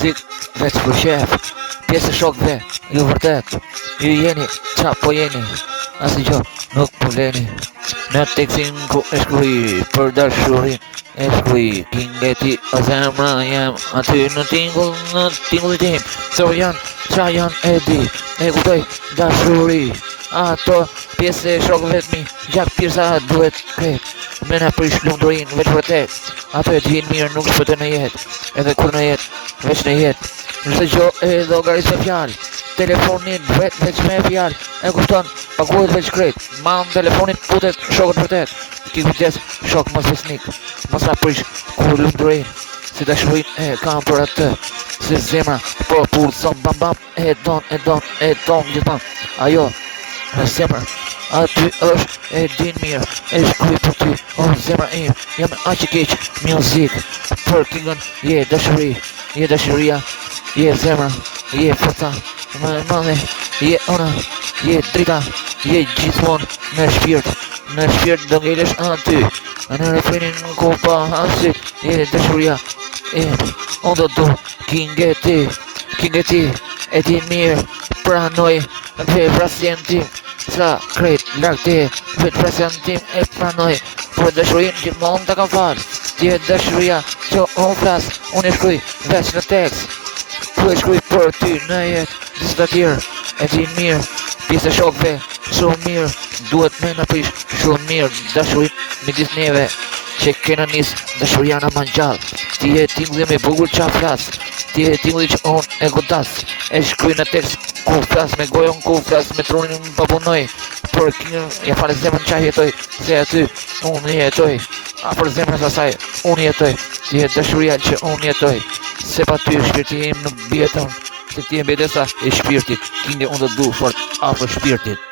Veç për shef, pjesë shokve, ju vërtet, ju jeni, qa po jeni, asë gjo, nuk po leni. Në tekstin ku e shkruj për dashurin, e shkruj kingeti o zemra jem, aty në tingull tim, so janë, qa janë e kuptoj dashuri. Ato pjesë e shokve vetëmi, gjak pirsa duhet kret, me në prish lumdurin veç vërtet, ato e t'hin mirë nuk shpëtë në jetë, edhe kur në jetë, veç në jetë. Nëse gjo e logarisë me fjallë, telefonit veç me fjallë, e kupton, paguhet veç krejt, ma në telefonit putet shokët vërtet, ki kujtes shok mos besnik, mos la prish kur lumdurin, si dashurin e kam për atë, si zemra, po pulson bam bam, e don gjithman, ajo, zemra, aty është e din mirë, e shkruj për ty, o zemra im, jam aq i keq, mjuzik, për kingën, je dashuria, je zemra, je forca, më e madhe, je ona, je drita, je gjithmonë në shpirt do ngelesh aty, në refrenin ku pa hasit, je dashuria, unë do kingeti, e din mirë, pranoj, dhe vrasjen tim, sa krejt larg ti, vetë vrasjen tim e pranoj, për dashurin gjithmonë të kam falë, ti e dashuria që unë flas, unë e shkruj veç në tekst, ku e shkruj për ty në jetë, disë të tjerë, e din mirë, pjesë e shokve, shumë mirë, duhet me në prish, shumë mirë, dashurin midis neve, që kena nis dashuria në mangjallë, ti e tingulli me bugur qa flas, ti e tingulli që unë e godas, e shkruj në tekst, ku flas me gojon, ku flas me trunin më pëpunoj, për kingën, ja fale zemrën qa jetoj, se aty, unë jetoj, a për zemrën sasaj, unë jetoj, ti e dashuria që unë jetoj, se pa ty shpirti im nuk bjeton, se ti e mbetesa e shpirtit, kingë unë të du fort, a për shpirtit.